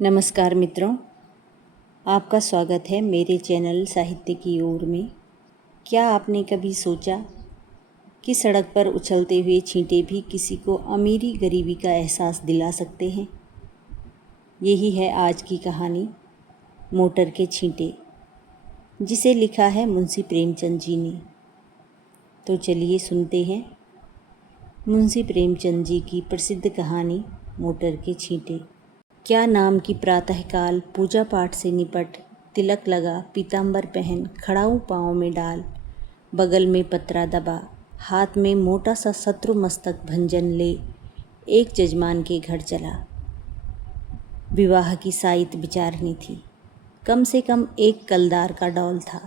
नमस्कार मित्रों, आपका स्वागत है मेरे चैनल साहित्य की ओर में। क्या आपने कभी सोचा कि सड़क पर उछलते हुए छींटे भी किसी को अमीरी गरीबी का एहसास दिला सकते हैं? यही है आज की कहानी, मोटर के छींटे, जिसे लिखा है मुंशी प्रेमचंद जी ने। तो चलिए सुनते हैं मुंशी प्रेमचंद जी की प्रसिद्ध कहानी मोटर के छींटे। क्या नाम की प्रातःकाल पूजा पाठ से निपट, तिलक लगा, पीतांबर पहन, खड़ाऊ पाँव में डाल, बगल में पत्रा दबा, हाथ में मोटा सा शत्रु मस्तक भंजन ले, एक जजमान के घर चला। विवाह की साइत विचारनी थी। कम से कम एक कलदार का डौल था।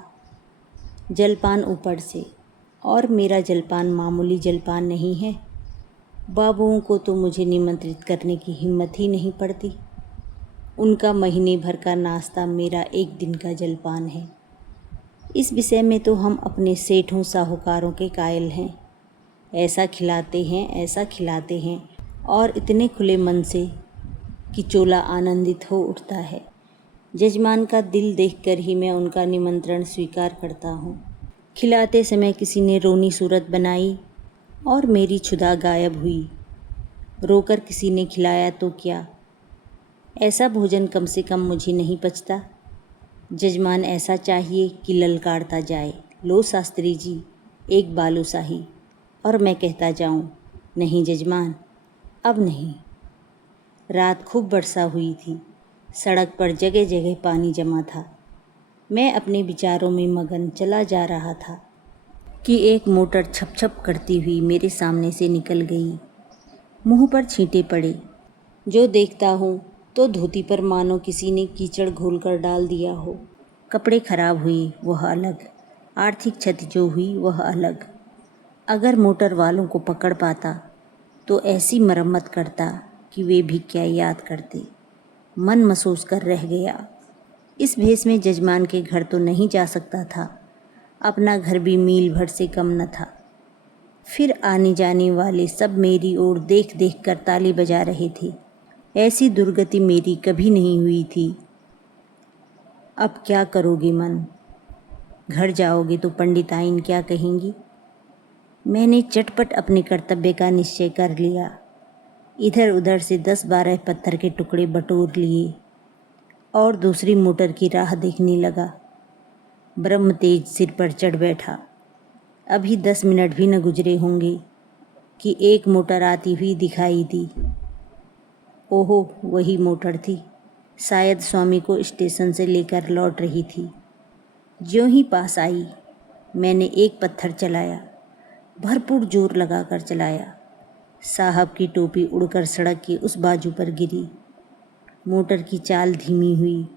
जलपान ऊपर से, और मेरा जलपान मामूली जलपान नहीं है। बाबुओं को तो मुझे निमंत्रित करने की हिम्मत ही नहीं पड़ती। उनका महीने भर का नाश्ता मेरा एक दिन का जलपान है। इस विषय में तो हम अपने सेठों साहूकारों के कायल हैं। ऐसा खिलाते हैं और इतने खुले मन से कि चोला आनंदित हो उठता है। जजमान का दिल देखकर ही मैं उनका निमंत्रण स्वीकार करता हूँ। खिलाते समय किसी ने रोनी सूरत बनाई और मेरी क्षुधा गायब हुई। रोकर किसी ने खिलाया तो क्या, ऐसा भोजन कम से कम मुझे नहीं पचता। जजमान ऐसा चाहिए कि ललकारता जाए, लो शास्त्री जी, एक बालूशाही, और मैं कहता जाऊं, नहीं जजमान, अब नहीं। रात खूब वर्षा हुई थी। सड़क पर जगह जगह पानी जमा था। मैं अपने विचारों में मगन चला जा रहा था कि एक मोटर छप छप करती हुई मेरे सामने से निकल गई। मुंह पर छींटे पड़े। जो देखता हूँ तो धोती पर मानो किसी ने कीचड़ घोलकर डाल दिया हो। कपड़े खराब हुए वह अलग, आर्थिक क्षति जो हुई वह अलग। अगर मोटर वालों को पकड़ पाता तो ऐसी मरम्मत करता कि वे भी क्या याद करते। मन महसूस कर रह गया। इस भेष में जजमान के घर तो नहीं जा सकता था। अपना घर भी मील भर से कम न था। फिर आने जाने वाले सब मेरी ओर देख देख कर ताली बजा रहे थे। ऐसी दुर्गति मेरी कभी नहीं हुई थी। अब क्या करोगे मन? घर जाओगे तो पंडिताइन क्या कहेंगी? मैंने चटपट अपने कर्तव्य का निश्चय कर लिया। इधर उधर से 10-12 पत्थर के टुकड़े बटोर लिए और दूसरी मोटर की राह देखने लगा। ब्रह्म तेज सिर पर चढ़ बैठा। अभी 10 मिनट भी न गुजरे होंगे कि एक मोटर आती हुई दिखाई दी। ओहो, वही मोटर थी। शायद स्वामी को स्टेशन से लेकर लौट रही थी। ज्यों ही पास आई, मैंने एक पत्थर चलाया, भरपूर जोर लगाकर चलाया। साहब की टोपी उड़कर सड़क के उस बाजू पर गिरी। मोटर की चाल धीमी हुई।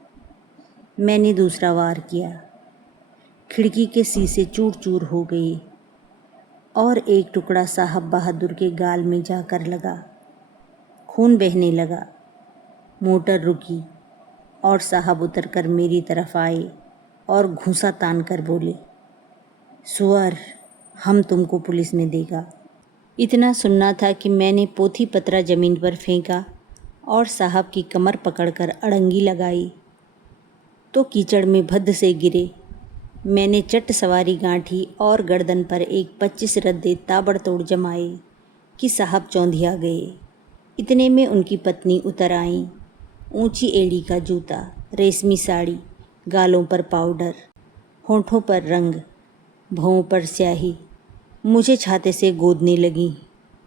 मैंने दूसरा वार किया। खिड़की के शीशे चूर चूर हो गए और एक टुकड़ा साहब बहादुर के गाल में जाकर लगा। खून बहने लगा। मोटर रुकी और साहब उतरकर मेरी तरफ आए और घूंसा तान कर बोले, सुअर, हम तुमको पुलिस में देगा। इतना सुनना था कि मैंने पोथी पत्रा जमीन पर फेंका और साहब की कमर पकड़कर अड़ंगी लगाई तो कीचड़ में भद्द से गिरे। मैंने चट सवारी गांठी और गर्दन पर एक 25 रद्दे ताबड़तोड़ जमाए कि साहब चौंधिया गए। इतने में उनकी पत्नी उतर आईं। ऊंची एड़ी का जूता, रेशमी साड़ी, गालों पर पाउडर, होठों पर रंग, भौं पर स्याही, मुझे छाते से गोदने लगी।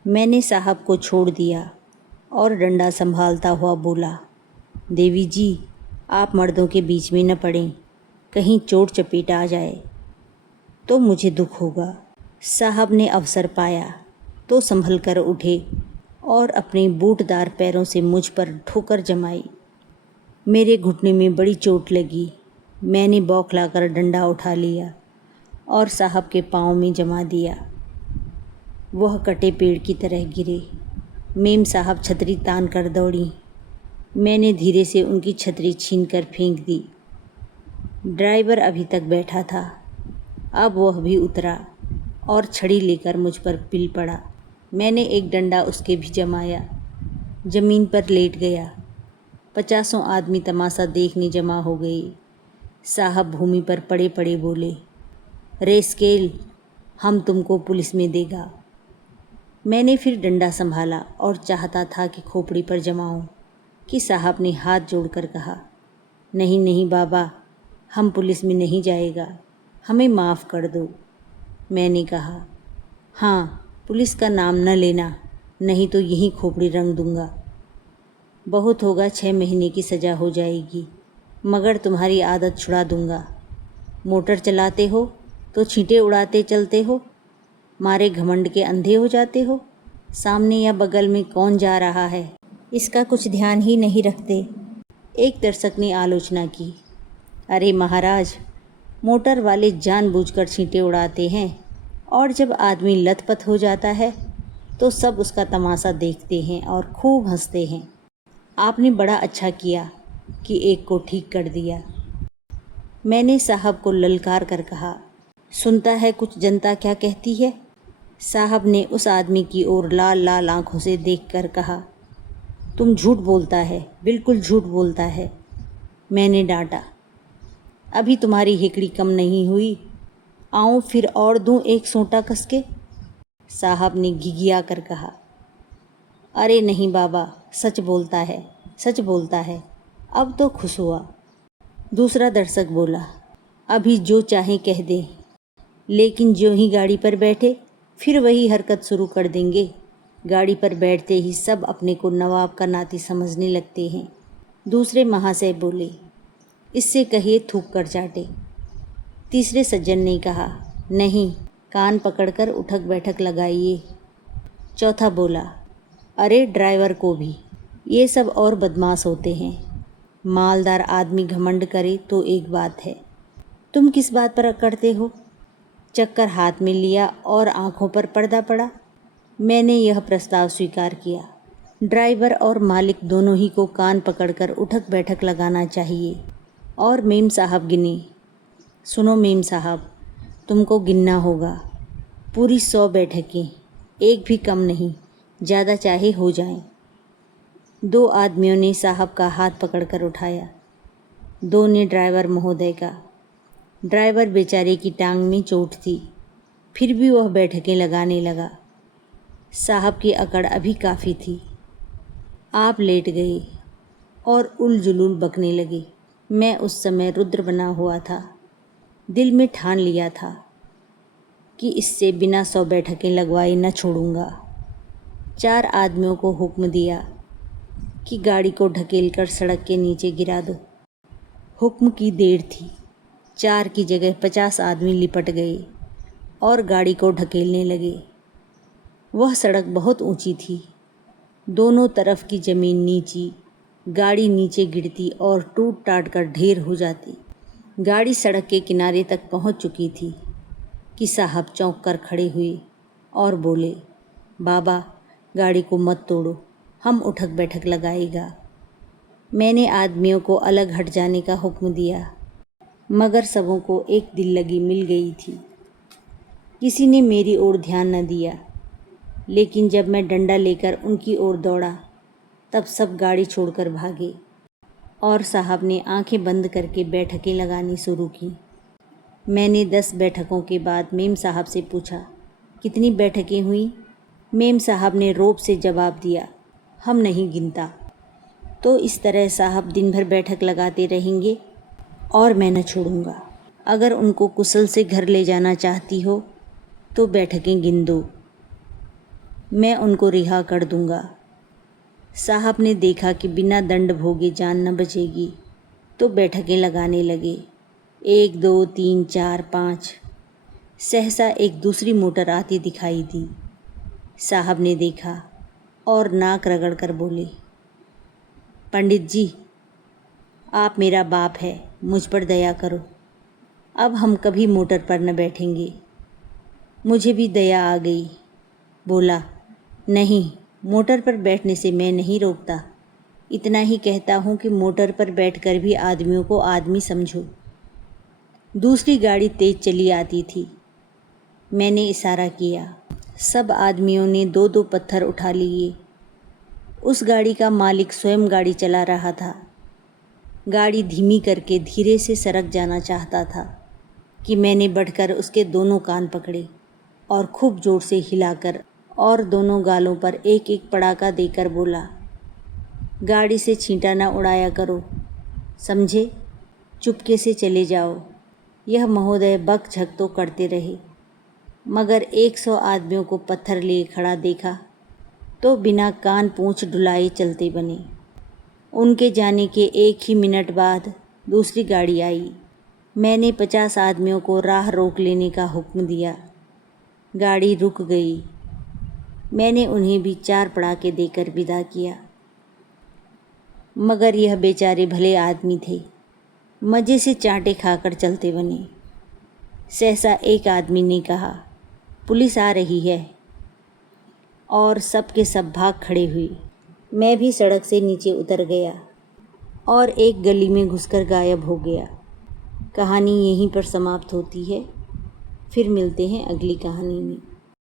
मैंने साहब को छोड़ दिया और डंडा संभालता हुआ बोला, देवी जी, आप मर्दों के बीच में न पड़ें, कहीं चोट चपेट आ जाए तो मुझे दुख होगा। साहब ने अवसर पाया तो संभल कर उठे और अपने बूटदार पैरों से मुझ पर ठोकर जमाई। मेरे घुटने में बड़ी चोट लगी। मैंने बौखलाकर डंडा उठा लिया और साहब के पाँव में जमा दिया। वह कटे पेड़ की तरह गिरे। मेम साहब छतरी तान कर दौड़ी। मैंने धीरे से उनकी छतरी छीन कर फेंक दी। ड्राइवर अभी तक बैठा था। अब वह भी उतरा और छड़ी लेकर मुझ पर पिल पड़ा। मैंने एक डंडा उसके भी जमाया। ज़मीन पर लेट गया। 50 आदमी तमाशा देखने जमा हो गए। साहब भूमि पर पड़े पड़े बोले, रेस्केल, हम तुमको पुलिस में देगा। मैंने फिर डंडा संभाला और चाहता था कि खोपड़ी पर जमाऊं कि साहब ने हाथ जोड़कर कहा, नहीं नहीं बाबा, हम पुलिस में नहीं जाएगा, हमें माफ़ कर दो। मैंने कहा, हाँ, पुलिस का नाम न लेना, नहीं तो यहीं खोपड़ी रंग दूंगा। बहुत होगा 6 महीने की सज़ा हो जाएगी, मगर तुम्हारी आदत छुड़ा दूंगा। मोटर चलाते हो तो छींटे उड़ाते चलते हो, मारे घमंड के अंधे हो जाते हो। सामने या बगल में कौन जा रहा है इसका कुछ ध्यान ही नहीं रखते। एक दर्शक ने आलोचना की, अरे महाराज, मोटर वाले जानबूझकर छींटे उड़ाते हैं और जब आदमी लथपथ हो जाता है तो सब उसका तमाशा देखते हैं और खूब हंसते हैं। आपने बड़ा अच्छा किया कि एक को ठीक कर दिया। मैंने साहब को ललकार कर कहा, सुनता है कुछ जनता क्या कहती है? साहब ने उस आदमी की ओर लाल लाल आंखों से देखकर कहा, तुम झूठ बोलता है, बिल्कुल झूठ बोलता है। मैंने डांटा, अभी तुम्हारी हिकड़ी कम नहीं हुई, आऊँ फिर और दूँ एक सोंटा कस के? साहब ने घिघिया कर कहा, अरे नहीं बाबा, सच बोलता है, सच बोलता है। अब तो खुश हुआ। दूसरा दर्शक बोला, अभी जो चाहें कह दें, लेकिन जो ही गाड़ी पर बैठे फिर वही हरकत शुरू कर देंगे। गाड़ी पर बैठते ही सब अपने को नवाब का नाती समझने लगते हैं। दूसरे महाशय बोले, इससे कहिए थूक कर चाटे। तीसरे सज्जन ने कहा, नहीं, कान पकड़कर उठक बैठक लगाइए। चौथा बोला, अरे ड्राइवर को भी, ये सब और बदमाश होते हैं। मालदार आदमी घमंड करे तो एक बात है, तुम किस बात पर अकड़ते हो? चक्कर हाथ में लिया और आंखों पर पर्दा पड़ा। मैंने यह प्रस्ताव स्वीकार किया। ड्राइवर और मालिक दोनों ही को कान पकड़कर उठक बैठक लगाना चाहिए। और मेम साहब गिने। सुनो मेम साहब, तुमको गिनना होगा, पूरी 100 बैठकें, एक भी कम नहीं, ज़्यादा चाहे हो जाएं। 2 आदमियों ने साहब का हाथ पकड़कर उठाया, 2 ने ड्राइवर महोदय का। ड्राइवर बेचारे की टांग में चोट थी, फिर भी वह बैठकें लगाने लगा। साहब की अकड़ अभी काफ़ी थी। आप लेट गए और उलझुलूल बकने लगे। मैं उस समय रुद्र बना हुआ था। दिल में ठान लिया था कि इससे बिना 100 बैठकें लगवाए न छोड़ूंगा। 4 आदमियों को हुक्म दिया कि गाड़ी को ढकेलकर सड़क के नीचे गिरा दो। हुक्म की देर थी। 4 की जगह 50 आदमी लिपट गए और गाड़ी को ढकेलने लगे। वह सड़क बहुत ऊंची थी, दोनों तरफ की ज़मीन नीची। गाड़ी नीचे गिरती और टूट टाट कर ढेर हो जाती। गाड़ी सड़क के किनारे तक पहुंच चुकी थी कि साहब चौंक कर खड़े हुए और बोले, बाबा, गाड़ी को मत तोड़ो, हम उठक बैठक लगाएगा। मैंने आदमियों को अलग हट जाने का हुक्म दिया, मगर सबों को एक दिल लगी मिल गई थी। किसी ने मेरी ओर ध्यान न दिया, लेकिन जब मैं डंडा लेकर उनकी ओर दौड़ा तब सब गाड़ी छोड़कर भागे और साहब ने आंखें बंद करके बैठकें लगानी शुरू की। मैंने 10 बैठकों के बाद मेम साहब से पूछा, कितनी बैठकें हुई? मेम साहब ने रौब से जवाब दिया, हम नहीं गिनता। तो इस तरह साहब दिन भर बैठक लगाते रहेंगे और मैं न छोड़ूंगा। अगर उनको कुशल से घर ले जाना चाहती हो तो बैठकें गिन दो, मैं उनको रिहा कर दूंगा। साहब ने देखा कि बिना दंड भोगे जान न बचेगी तो बैठकें लगाने लगे। 1 2 3 4 5। सहसा एक दूसरी मोटर आती दिखाई दी। साहब ने देखा और नाक रगड़ कर बोले, पंडित जी, आप मेरा बाप है, मुझ पर दया करो, अब हम कभी मोटर पर न बैठेंगे। मुझे भी दया आ गई। बोला, नहीं, मोटर पर बैठने से मैं नहीं रोकता, इतना ही कहता हूँ कि मोटर पर बैठकर भी आदमियों को आदमी समझो। दूसरी गाड़ी तेज चली आती थी। मैंने इशारा किया। सब आदमियों ने 2-2 पत्थर उठा लिए उस गाड़ी का मालिक स्वयं गाड़ी चला रहा था। गाड़ी धीमी करके धीरे से सड़क जाना चाहता था कि मैंने बढ़कर उसके दोनों कान पकड़े और खूब जोर से हिलाकर और दोनों गालों पर एक एक पड़ाका देकर बोला, गाड़ी से छींटा न उड़ाया करो, समझे? चुपके से चले जाओ। यह महोदय बक-झक तो करते रहे, मगर 100 आदमियों को पत्थर लिए खड़ा देखा तो बिना कान पूंछ डुलाए चलते बने। उनके जाने के 1 ही मिनट बाद दूसरी गाड़ी आई। मैंने 50 आदमियों को राह रोक लेने का हुक्म दिया। गाड़ी रुक गई। मैंने उन्हें भी 4 पड़ाके देकर विदा किया। मगर यह बेचारे भले आदमी थे, मज़े से चांटे खाकर चलते बने। सहसा एक आदमी ने कहा, पुलिस आ रही है, और सब के सब भाग खड़े हुए। मैं भी सड़क से नीचे उतर गया और एक गली में घुसकर गायब हो गया। कहानी यहीं पर समाप्त होती है। फिर मिलते हैं अगली कहानी में।